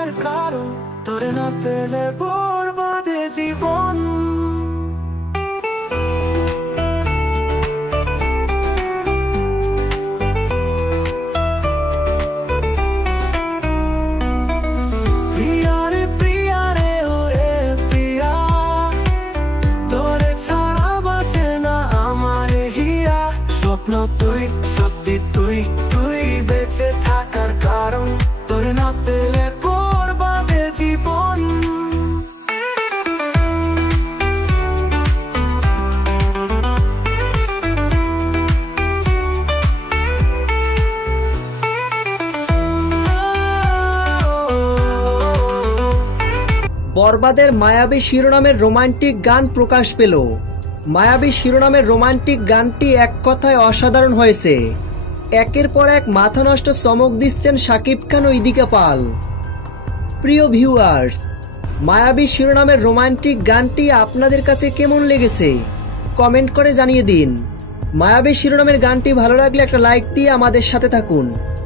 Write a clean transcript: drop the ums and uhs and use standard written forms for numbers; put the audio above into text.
থাকার কারণ, তোরে না পেলে বরবাদে জীবন। তুই সত্যি, তুই তুই বেঁচে থাকার কারণ, তোরে না পেলে বরবাদে জীবন। বরবাদের মায়াবী শিরোনামের রোমান্টিক গান প্রকাশ পেল। মায়াবী শিরোনামের রোমান্টিক গানটি এক কথায় অসাধারণ হয়েছে। একের পর এক মাথা নষ্ট চমক দিচ্ছেন শাকিব খান ও ইদিকা পাল। প্রিয় ভিউয়ার্স, মায়াবী শিরোনামের রোমান্টিক গানটি আপনাদের কাছে কেমন লেগেছে কমেন্ট করে জানিয়ে দিন। মায়াবী শিরোনামের গানটি ভালো লাগলে একটা লাইক দিয়ে আমাদের সাথে থাকুন।